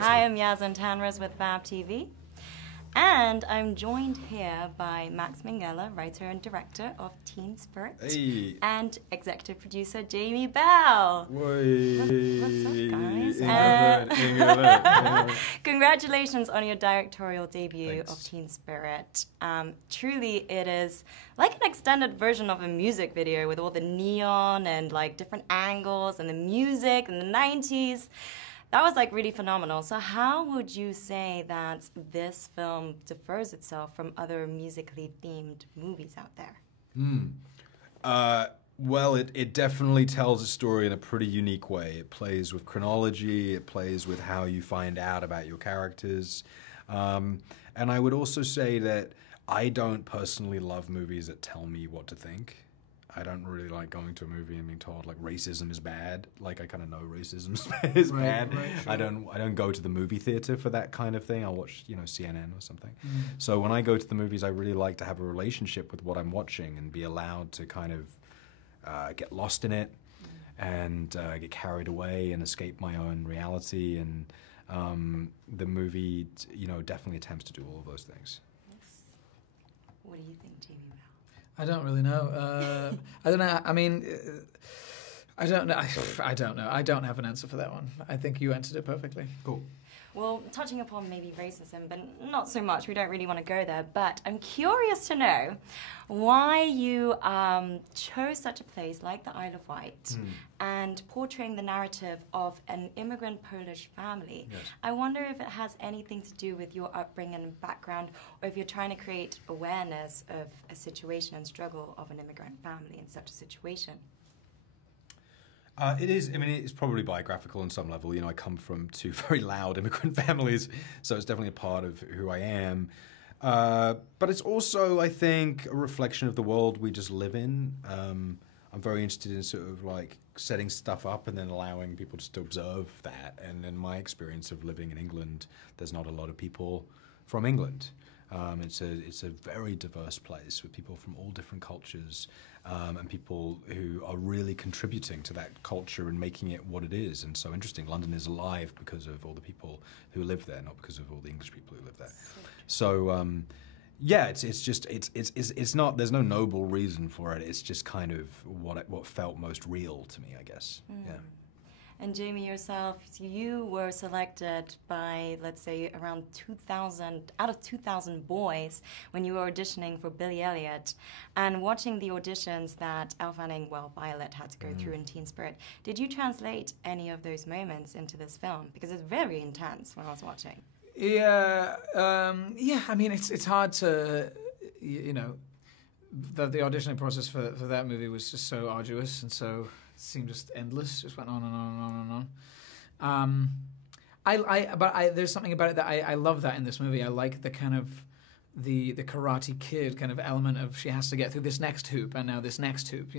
Hi, I'm Yazan Tanras with FabTV. And I'm joined here by Max Minghella, writer and director of Teen Spirit, and executive producer Jamie Bell. What's up, guys? Congratulations on your directorial debut of Teen Spirit. Truly, it is like an extended version of a music video with all the neon and like different angles and the music in the 90s. That was like really phenomenal. So how would you say that this film differs itself from other musically themed movies out there? Well, it definitely tells a story in a pretty unique way. It plays with chronology, it plays with how you find out about your characters. And I would also say that I don't personally love movies that tell me what to think. I don't really like going to a movie and being told like racism is bad. Like I kind of know racism is bad. Right, sure. I don't go to the movie theater for that kind of thing. I'll watch CNN or something. So when I go to the movies, I really like to have a relationship with what I'm watching and be allowed to kind of get lost in it and get carried away and escape my own reality. And the movie, definitely attempts to do all of those things. Yes. What do you think, Jamie? I don't really know. I don't know. I mean, I don't know. I don't know. I don't have an answer for that one. I think you answered it perfectly. Cool. Well, touching upon maybe racism, but not so much. We don't really want to go there. But I'm curious to know why you chose such a place like the Isle of Wight and portraying the narrative of an immigrant Polish family. Yes. I wonder if it has anything to do with your upbringing and background, or if you're trying to create awareness of a situation and struggle of an immigrant family in such a situation. It is. I mean, it's probably biographical on some level. I come from two very loud immigrant families, so it's definitely a part of who I am. But it's also, I think, a reflection of the world we just live in. I'm very interested in sort of like setting stuff up and then allowing people just to observe that. And in my experience of living in England, there's not a lot of people from England. It's a very diverse place with people from all different cultures and people who are really contributing to that culture and making it what it is. And so interesting, London is alive because of all the people who live there, not because of all the English people who live there. So yeah, it's not. There's no noble reason for it. It's just kind of what felt most real to me, I guess. Yeah. And Jamie, yourself, you were selected by, let's say, around 2,000, out of 2,000 boys when you were auditioning for Billy Elliot. And watching the auditions that Elle Fanning, Violet had to go through in Teen Spirit, did you translate any of those moments into this film? Because it's very intense when I was watching. Yeah, I mean, it's hard to, the auditioning process for that movie was just so arduous and so... seemed just endless. Just went on and on and on and on. But there's something about it that I love that in this movie. I like the kind of the Karate Kid kind of element of she has to get through this next hoop and now this next hoop.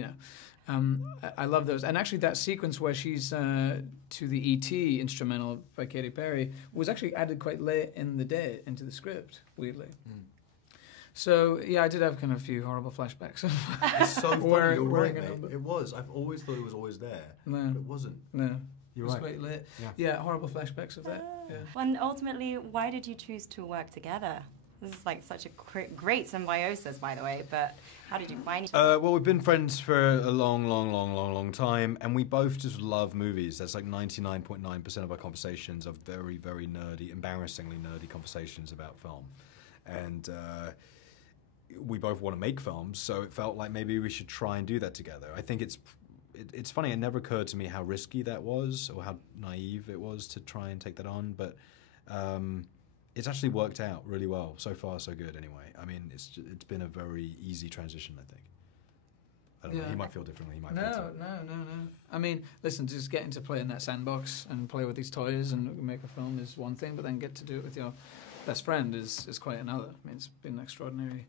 I love those. And actually, that sequence where she's to the E.T. instrumental by Katy Perry was actually added quite late in the day into the script. Weirdly. So, yeah, I did have kind of a few horrible flashbacks. It's so funny, you're right, mate. It was. I've always thought it was always there. No. But it wasn't. No. You're right. It was quite late. Yeah, horrible flashbacks of that. Yeah. And ultimately, why did you choose to work together? This is like such a great symbiosis, by the way, but how did you find each other? Well, we've been friends for a long time, and we both just love movies. That's like 99.9% of our conversations are very, very nerdy, embarrassingly nerdy conversations about film. And... we both want to make films, so it felt like maybe we should try and do that together. I think it's funny, it never occurred to me how risky that was or how naive it was to try and take that on, but it's actually worked out really well. So far, so good anyway. I mean, it's been a very easy transition, I think. I don't know, he might feel differently. He might feel No. I mean, listen, just getting to play in that sandbox and play with these toys and make a film is one thing, but then get to do it with your best friend is quite another. I mean, it's been extraordinary.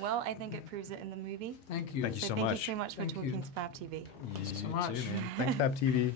Well, I think it proves it in the movie. Thank you. Thank you so much. Thank you so much for talking to FabTV. Thank you so much. Thanks, FabTV.